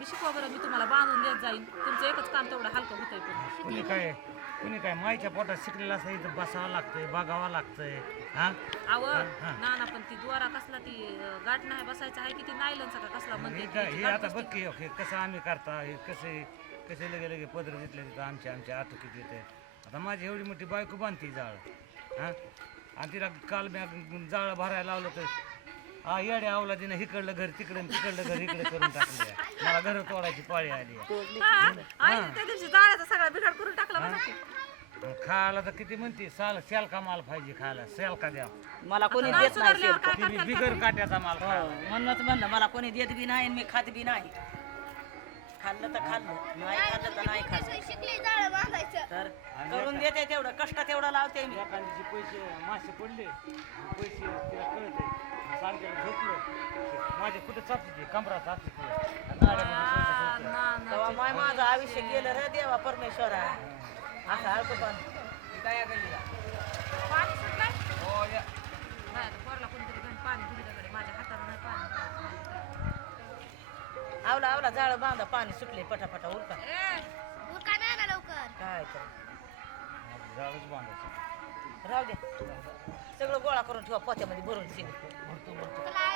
बी शिकवा बरं मी तुम्हाला बांधून देत जाईन. तुमचं एकच काम तेवढं हलकं होतंय पण. कुणी काय कुणी काय माईच्या पोटात शिकलेलं असं इथं बसावं लागतंय बघावं लागतंय हा? अव हा. ना ना पण ती द्वारा कसला ती अं, गाठ नाही बसायचं आहे की ती नायलनचा का कसला म्हणते हे ती? काय हे आता बसते. बघ की हे कसं आम्ही करता हे कसे कसे लगे लगे पदर तिथले तिथं आमच्या आमच्या आटोकीत येते आता माझी एवढी मोठी बायको बांधते जाळ हा? आणि तिला काल मी जाळ भरायला लावलं तर हा येड्या आवला तिनं इकडलं घर तिकडं तिकडलं घर इकडे करून टाकलं. मला घर तोडायची पाळी आली. हा, आई त्या दिवशी जाळ्याचा सगळा बिघाड करून टाकला बघा की. आणि खायला तर किती म्हणते साल शेलका माल पाहिजे खायला शेलका द्या. मला कोणी देत नाही ती बी बिगर काट्याचा माल हो, खायला. म्हणूनच म्हणलं मला कोणी देत बी नाही आणि मी खात बी नाही. खाल्लं तर खाल्लं नाही खाल्लं तर नाही खाल्लं. शिकली जाळ बांधायचं. तर करून देते तेवढं कष्ट तेवढं लावते मी. एखाद्याचे पैसे मासे पडले पैसे तिला कळते सांगते झोपलं माझे कुठे चापते कमरा चापते माय माझं आयुष्य गेलं रे देवा परमेश्वरा. असं ऐकू पण. पाणी सुटलंय? नाही, आता पोराला कोणीतरी पाणी दिलं माझ्या हाताला नाही पाणी आवला आवला जाळ बांधा पाणी सुटले पटापटा उरका. उरका नाही ना लवकर. काय तर. जाळच बांधायचं. राहू दे. सगळं गोळा करून ठेवा पोत्यामध्ये भरून शिक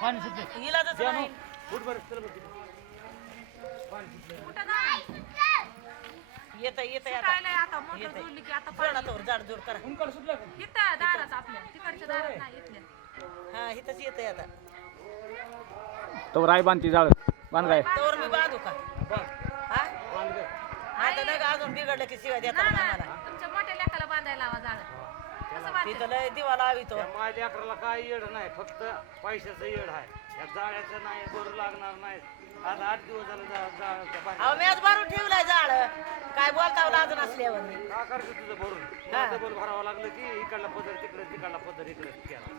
पाणी सुटले. इलाजच नाही. उठ बरं चल बरं तिकडे. पाणी सुटले. कुठं जाणार? येत येत सुटायलंय आता. मोटर येतंय. जोडली की आता जोडा पाणी जाड जोड करा. उनकड सुटलं का? इथं दारात आपल्या. तिकडच्या दारात नाही इथल्या. हा इथंच येत आता. तो राय बांधती जाळ बांध काय तोवर मी बांधू का? बघ, हा? बांध. आता नाही का अजून बिघडलं की शिवाय देतात मला तुमच्या मोठ्या लेकाला बांधायला लावा जाळ कसं बांधते तिथं लय दिवा लावितो. माझ्या अकराला काय येड नाही फक्त पैशाचं येड आहे. या जाळ्याचं नाही बरं लागणार नाही आज आठ दिवस झालं जा- जाळ्याचं बाहेर. अहो मॅच भरून ठेवलाय जाळ. काय बोलता लाजून असल्यावर. मी का करायचं तुझं भरून? डबल भरावं लागलं की इकडला पदर तिकडे तिकडला पदर इकडे केला.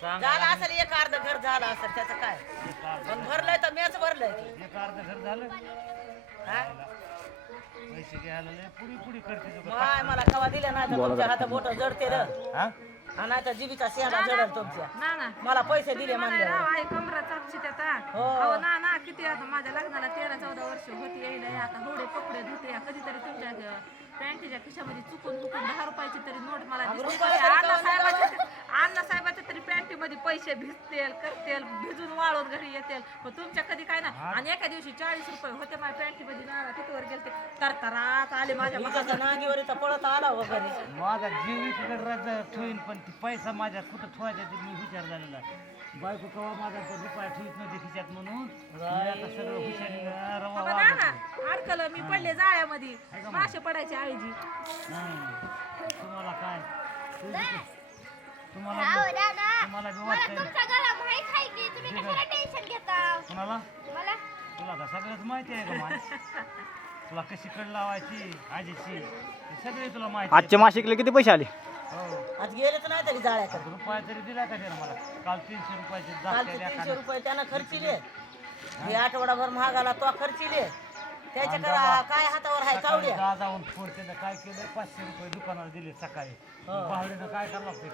सांग झालं असेल एक अर्ध घर झालं असेल त्याचं काय? पण भरलंय तर मॅच भरलंय की. एक अर्ध घर झालं? हा? पैसे घ्यायला लय पुडी पुडी करते माय मला कवा दिलं नाही तर तुमच्या हात बोट जडते र. हा? नाही तर जीबीचा शेणा जडल तुमच्या. ना ना मला पैसे दिले म्हणले आहे कमरा हो. अहो ना ना किती आता माझ्या लग्नाला तेरा चौदा वर्ष होती यायला आता होडे कपडे धुते कधीतरी तुमच्या पॅन्टीच्या खिशामध्ये चुकून चुकून दहा रुपयाची तरी नोट मला अण्णा साहेबाच्या तरी पॅन्टीमध्ये पैसे भिजतेल करतेल भिजून वाळून घरी येतील. पण तुमच्या कधी काय ना आणि एका दिवशी चाळीस रुपये होते माझ्या पॅन्टीमध्ये नारा तिथवर गेलते. तरतरात आले माझ्या मी कसं नागीवर इथं पळत आला हो घरी. माझा जीव इकडे ठेवीन पण ती पैसा माझ्या कुठं ठेवायचा ते मी विचार झालेला. बायको कवा माझा रुपया ठेवीत नव्हती खिशात म्हणून. सगळं हुशारीनं अडकलं मी पडले जाळ्यामध्ये. मासे पडायचे आईजी. तुम्हाला काय तुझी- तुम्हाला हो दादा तुम्हाला बी मला वाटतंय. तुमचा गला माहीत आहे की तुम्ही कशाला टेन्शन घेता? कुणाला? मला? तुला का सगळंच माहिती आहे का माय? तुला कशी कड लावायची आजीची? हे सगळे तुला माहिती आजचे मासिकले किती पैसे आले. हो. आज गेलेच नाही तरी जाळ्याकडे रुपया तरी दिला का त्यानं मला? काल तीनशे रुपयाचे तीनशे रुपये त्यानं खर्चिले. हे आठवडाभर महागाला तो खर्चिले. त्याच्या करा काय हातावर आहे कावड्या? जा जाऊन फोन केलं काय केलं? पाचशे रुपये दुकानाला दिले सकाळी. भावडीनं काय करावं लागते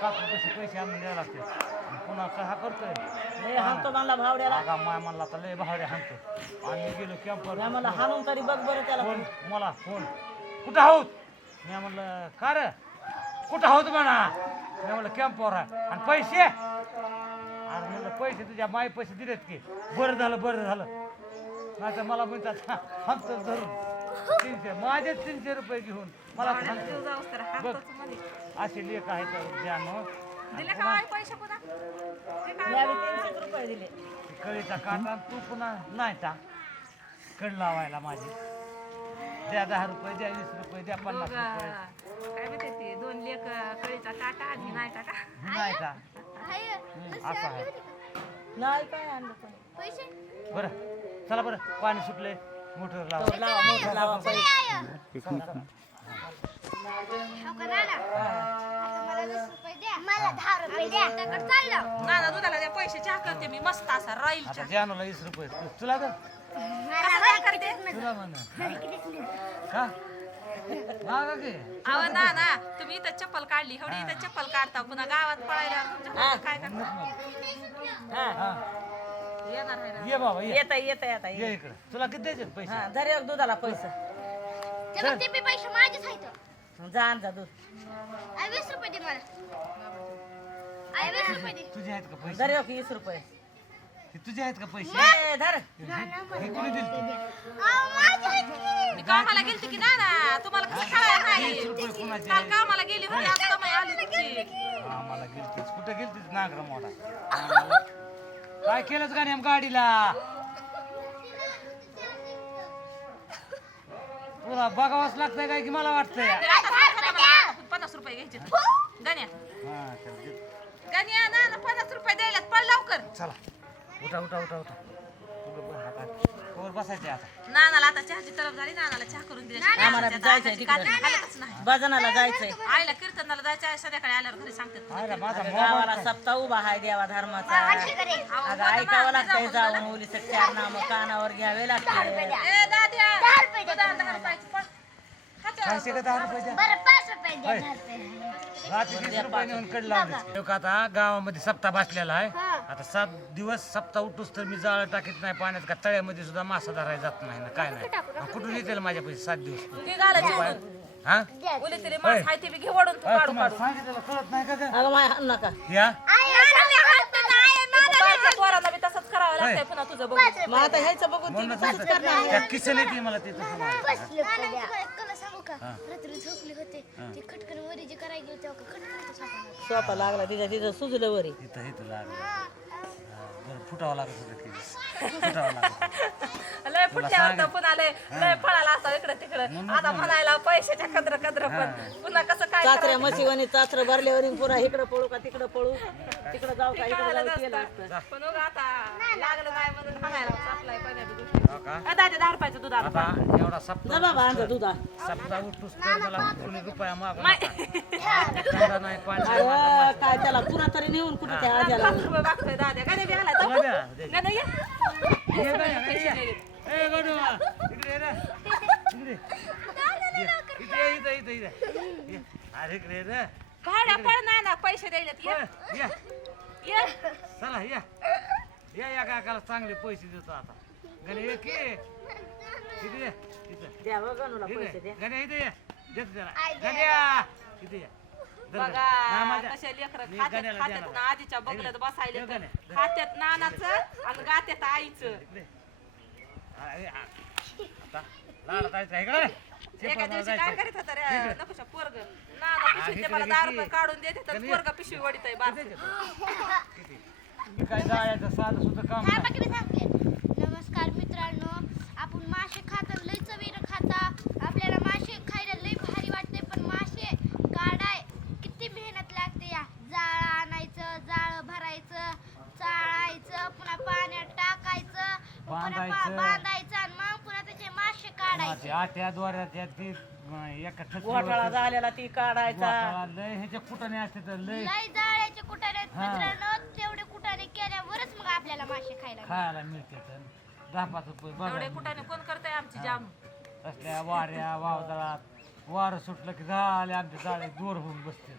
काकू कसे पैसे आणून द्यावे लागते पुन्हा का हा करतोय? लय हाणतो म्हणला भावड्याला. आगा माय म्हणला तर लय भावड्या हाणतो. आणि गेलो कॅम्पर मी म्हणलं हाणून तरी बघ बरं त्याला. फोन मला फोन. कुठं आहोत? मी म्हणलं का रे? कुठं आहोत म्हणा? मी म्हणलं कॅम्पवर आहे आणि पैसे? अरे म्हणलं पैसे तुझ्या माई पैसे दिलेत की. बरं झालं बरं झालं. नाही मला म्हणतात हाणतो धरून तीनशे माझे तीनशे रुपये घेऊन मला असे लेख आहेत दिले का पैसे पुन्हा? रुपये दिले. कळीचा काटा तू पुन्हा नाही टा कड लावायला माझी. द्या दहा रुपये द्या वीस रुपये द्या पन्नास रुपये. काय म्हणते ते? दोन लेख कळीचा काटा आणि नाही काटा. नाही का हाय असं आहे. नाही काय आणलं पण. पैसे? बरं. चला बरं. पाणी सुटले मोटर लावा. लावा मोठं लावा पैसे हो का दादा आता मला वीस रुपये द्या. मला दहा रुपये द्या. त्याकडे चाललो. ना ना दुधाला त्या पैसे चहा करते मी. मस्त असा राहील आता जानूला वीस रुपये. तुला का कसं चहा करते? तुला म्हण का? मागा की अहो ना ना. तुम्ही इथं चप्पल काढली. एवढी इथं चप्पल काढता. पुन्हा गावात पळायला तुमच्या पोराला काय करता? हा. हा. येणार आहे ना. ये बाबा ये. येता येता येता ये. इकडे. तुला किती द्यायचे पैसे? हा दुधाला पैसे. त्याला ते बी पैसे माझेच आहेत. जा आण जा दूध. आई वीस रुपये दे मला. आई वीस रुपये दे. तुझे आहेत का पैसे? धर एक वीस रुपये? हे तुझे आहेत का पैसे? ए, धर. हे कोणी दिले. मी कामाला गेलते की ना ना तुम्हाला कसं कळायला नाही? रुपये कोणाचे काल? कामाला गेली होती आज कमाई आली तुमची. आम्हाला गेलतीस? कुठं गेलतीस नागरा मोठा? काय केलंच का नेम गाडीला? तुला बघावंच लागतंय काय की मला वाटतंय? आता पन्नास रुपये घ्यायचे गण्या हा, चल. गण्या ना ना पन्नास रुपये द्यायला पळ लवकर. चला. उठा उठा उठा उठा. तुला बरं हातात. वर बसायचे आता? नानाला आता चहाची तलब झाली. नानाला चहा करून दिली. आम्हाला बी जायचंय तिकडे. नाही. भजनाला जायचंय. आईला कीर्तनाला जायचं आहे. संध्याकाळी आल्यावर घरी सांगतात. माझा गावाला सप्ताह उभा आहे देवा धर्माचा. अगं ऐकावं लागतंय जाऊन ओलीचं चार नाम कानावर घ्यावे लागते ए दाद्या. तू पण. काय शिकत दहा रुपये द्या. बरं पाच रुपये द्या होय. दहा रुपये. रात्री तीस रुपये नेऊन कड लावले का आता? गावामध्ये सप्ताह बसलेला आहे. आता सात दिवस सप्ताह उठूस तर मी जाळ टाकीत नाही पाण्यात का तळ्यामध्ये सुद्धा मासा धरायला जात नाही ना काय नाही. मग कुठून येतील माझ्या पैसे सात दिवस? ती घाला जेवून. हा? उली तरी मास हाय ते बी घे ओढून तू अरे, काढू तुम्हाला काढू सांगितलेलं कळत नाही का गं? अगं माय हाण नका. या? बारक्या पोरांना बी तसंच करावं लागतंय पुन्हा तुझं बघून. मग आता ह्याचं बघून ती म्हणून तसंच करणार. त्या किसन येते मला ते तसं रात्री झोपले होते. ते खटकन वरी जे करायला गेले तेव्हा खटकन होतं सापाला. सोपा लागला तिच्या तिथं सुजलं वरी. इथं इथं लागलं. हा, बरं फुटावं लागत होतं की फुटावं लागत फुटल्यावर तर पुन्हा लय लय फळाला असं इकडं तिकडं. आता म्हणायला पैशाच्या कद्र कद्र पण. पुन्हा कसं काय चाचऱ्या म्हशीवानी चाचरं भरल्यावर पुन्हा इकडं पळू का तिकडं पळू? तिकडं जाऊ का इकडं जाऊ केलं असतं. पण उगा आता लागलं नाही म्हणून म्हणायला सापलाय पाण्याची गोष्ट हो दादा दूध आणा. आता एवढा सप्ताह जा बाबा आणजा दुधा सप्ताह उठूस तर मला कोणी रुपया मागू नका. धंदा नाही पाणी नाही, माझं अरे काय त्याला पुन्हा तरी नेऊन कुठे त्या आज्याला? पाच रुपये मागतोय दादा. काय बी आलाय तुला द्या, दे. तो गाणं ये. ये गड्या, ए, गडू, इकडे ये रे. इकडे. ये. इथे ये, इथं, इथं, इथं. ये. अरे इकडे ये रे. भाड्या पळ नाही ना पैसे द्यायला ये ये. ये चला या या या काकाला चांगले पैसे देतो आता गणे ये की इथे ये इथं द्या बघ गणूला पैसे इथे द्या गणे इथे ये देतो त्याला गण्या इथे ये धर, धर. बघा हा, माझ्या. कशा लेकर मी खात्यात गण्याला खात्यात देणार. ना आधीच्या बघल्यात बसायले हे तर. खात्यात नानाचं आणि गात्यात आईचं इकडे. एका दिवशी काय. करीत होता रे? नकुशा पोरग. ते इकडे मला दहा. रुपये काढून देते तर. पोरग पिशवी वडीत आहे? मी काय जायचं साधं सुद्धा काम नमस्कार मित्रांनो आपण मासे खाता लय चवीनं खाता आपल्याला मासे खायला लय भारी वाटते पण मासे काढाय किती मेहनत लागते या जाळ आणायचं जाळ भरायचं चाळायचं पुन्हा पाण्यात टाकायचं पुन्हा पा- बांधायचं. बांधायचं आणि मग पुन्हा त्याचे मासे काढायचे माझे आट्या द्वाऱ्यात या ती अं, एका घोटाळा झालेला ती काढायचा. वाटाळा लय ह्याच्या कुटाने असते तर लय. लय जाळ्याचे आहेत हा. मित्रांनो तेवढे कुटाने केल्यावरच मग आपल्याला मासे खायला मिळतात. खायला मिळते तर. दहा पाच रुपये एवढे बघा कुठाने कोण करताय आमची जाम? असल्या वाऱ्या वावदळात वारं सुटलं की झाले आमचे जाळे दूर होऊन बसते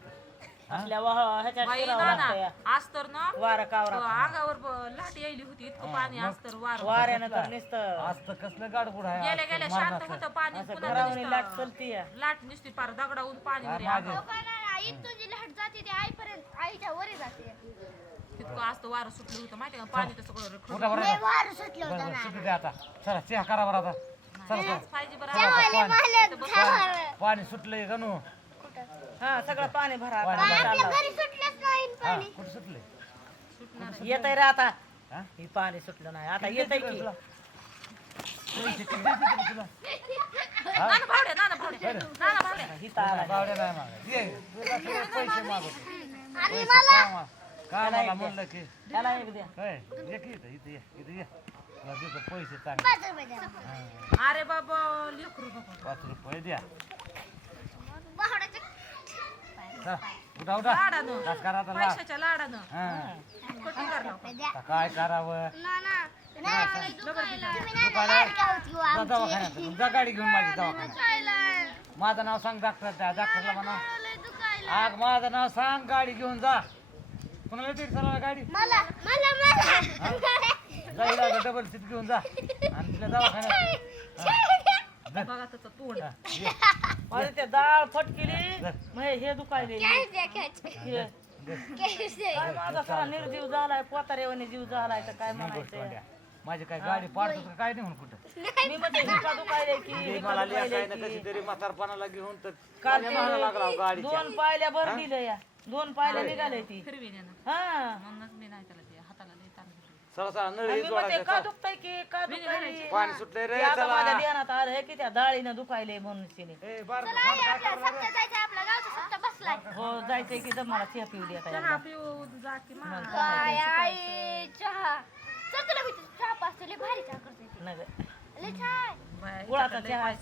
वाह- ह्याच्यात बाई लागतं आज तर ना वारा कावरा अंगावर ब- लाट यायली होती इतकं पाणी आज तर वार. वाऱ्यानं तर नुसतं आज तर कसलं गाडगुड आहे गेल्या शांत. होतं पाणी असं पुन्हा घरावणी लाट नुसतं चलती लाट नुसती पार दगडावून पाणी वरी. अंगावर. इथून जी लाट जाते ती आईपर्यंत आईच्या वरी जाते. तितकं आज तर वारं सुटलं होतं माहिती का? पाणी तर सगळं रखडून उठा बरं. आता. वार सुटलं बरं, बरं, सुटू द्या आता. चला चहा करा बरं आता. चला चला. पाहिजे बरं. चला, आता पाणी- सुटलंय गणू. हा सगळं पाणी भरा. सुटलंच नाही हा कुठं सुटले? येत रे आता. हा? ही पाणी सुटलं नाही. आता येत की. तुला. पैसे किती देते तुला. तुला नाना भावड्या नाना भावड्या. नाना भावड्या. ही तारा बावड्या नाही मागत ये तुला सगळे पैसे मागवतो. आणि पैसे मला कामा- कामाला म्हणलं की त्याला एक द्या काय? ये की इथं इथं ये इथं ये. तुला देतो पैसे चांगले. पाच रुपये द्या. अरे बाबा लेकरू बाबा पाच रुपये द्या. उठा उठा. लाडानं. तास करा आता ला. पैशाच्या लाडानं. हा. आता काय करावं? जा. दवाखान्यात. जा गाडी घेऊन माझी दवाखान्यात. माझं नाव सांग डॉक्टर त्या डॉक्टरला म्हणा. आग माझं नाव सांग गाडी घेऊन जा. कुणाला येते चालवा गाडी. मला मला मला. जा डबल सीट घेऊन जा. आणि तिला दवाखान्यात. हा. बघा. त्याचं तोंड. हा, ते डाळ फटकेली मग हे दुखायले. हे. काय माझा निर्जीव झालाय पोतारेवाने जीव झालाय तर काय म्हणायचं. माझी काय गाडी पाडतो का काय नाही. म्हणून कुठं मी हिका दुखायले की हिका मला दुखायले लिहायला की. कशी तरी म्हातारपणाला घेऊन तर काल लागला हो दोन पायल्या भर दिलं या. दोन पायल्या निघाले ती. हा. म्हणूनच मी नाही त्याला आणि नळी जोडायचं का दुखताय की का दुखायली पाणी सुटलंय रे आता माझ्या चला ध्यानात आलं की त्या डाळीनं दुखायले म्हणून तिने ए, बारकं चला खांड आई, काय आपल्या करणार रे? सप्ता जायचं आपला गावचा सप्ता बसलाय. हो जायचंय की तर मला चहा पिऊ दे आता चहा पिऊ जा की मा. काय आई चहा. चल तुला मी चहा पाचते लय भारी चहा करते. ती. नग लय छान. बाया, गुळाचा चहा. आई